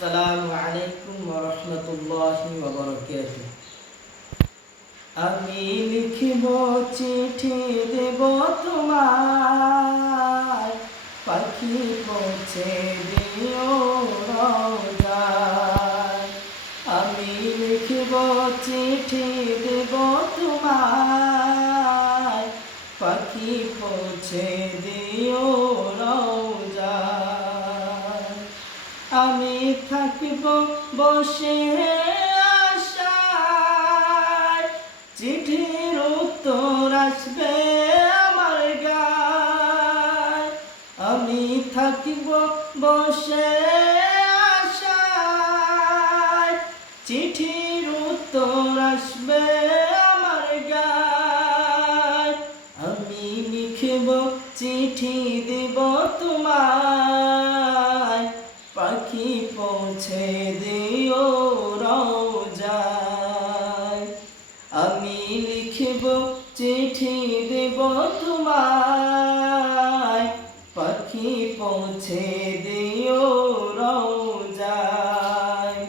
আসসালামু আলাইকুম ওয়া রাহমাতুল্লাহি ওয়া বারাকাতুহু। আমি লিখিব চিঠি দেব তোমায়, পাখি পৌঁছে দিও রওজায়। আমি লিখিব চিঠি দেব তোমায়, পাখি পৌঁছে দিও রওজায়। আমি থাকিব বসে আশায়, চিঠির উত্তর আসবে আমার গায়। আমি থাকিব বসে আশায়, চিঠির উত্তর আসবে আমার গায়। আমি লিখিব চিঠি দিব তোমায়, পাখি পৌঁছে দিও রওজায়। আমি লিখিব চিঠি দেব তোমায়, পাখি পৌঁছে দিও রওজায়।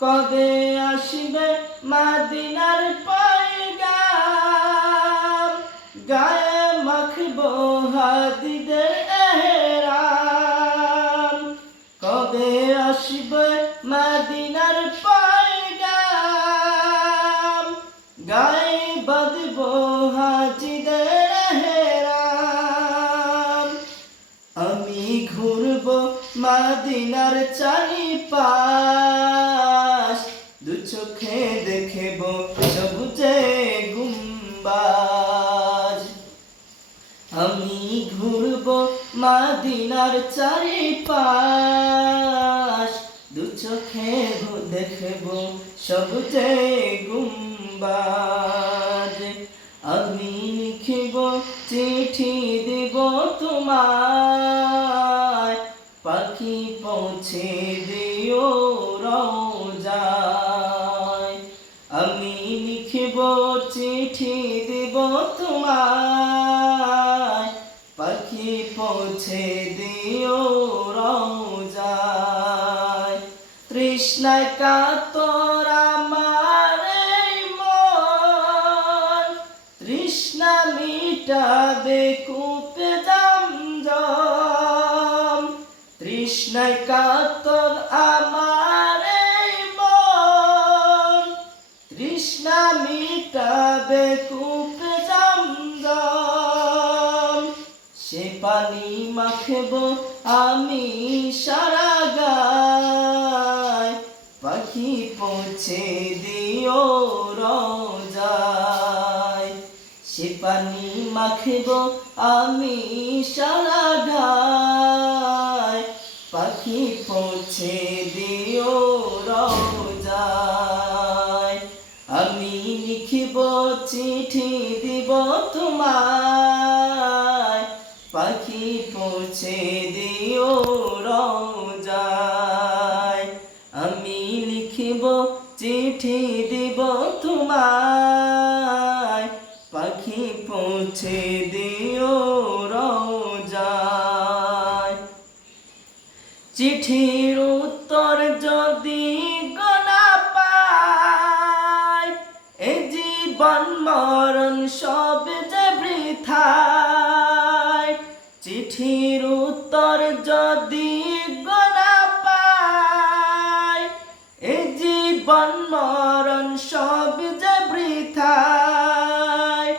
কবে আসবে মদিনার পয়গাম, গায়ে মাখবো হাদিদের এহরাম। কবে আসবে মদিনার পয়গাম, গায়ে বাঁধবো হাজিদের এহরাম। আমি ঘুরবো মদিনার চারিপাশ, দু চোখে দেখব সবুজে গুম্বাজ। আমি ঘুরবো মদিনার চারিপাশ, দু চোখে দেখব সবুজে গুম্বাজ। আমি লিখিব চিঠি দিব তোমায়, পাখি পৌঁছে দিও রওজায়। আমি লিখিব চিঠি দিব তোমায়, পাখি পৌঁছে দিও রওজায়। তৃষ্ণায় কাতর আমার এই মন, তৃষ্ণা মিটাবে কূপে জমজম। তৃষ্ণায় কাতর আমার এই মন, তৃষ্ণা মিটাবে কূপে জমজম। সে পানি মাখব আমি সারা গায়, পাখি পৌঁছে দিও রওজায়। সে পানি মাখব আমি সারা গায়, পাখি পৌঁছে দিও রওজায়। আমি লিখিব চিঠি দিব তোমায়, পাখি পৌঁছে দিও রওজায়। আমি লিখিব চিঠি দিব তোমায়, পাখি পৌঁছে দিও রওজায়। চিঠির উত্তর যদি গোনা পায়, এ জীবন মরণ সব যে বৃথায়। চিঠির উত্তর যদি গোনা পায়, এ জীবন মরণ সব যে বৃথায়।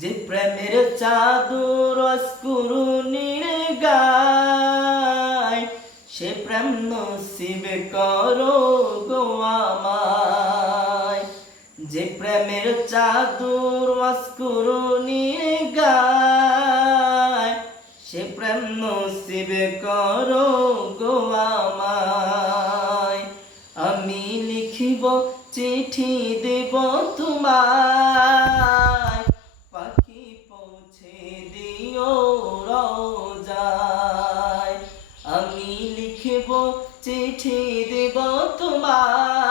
যে প্রেমের চাদর অস্কুরুনির গায়, সে প্রেম নসিব করো গো আমায়। যে প্রেমের চাদর অস্কুরুনির গায়, সে প্রেম নসিব করো গো আমায়। আমি লিখিব চিঠি দেব তোমায়, পাখি পৌঁছে দিও রওজায়। আমি লিখিব চিঠি দেব তোমায়,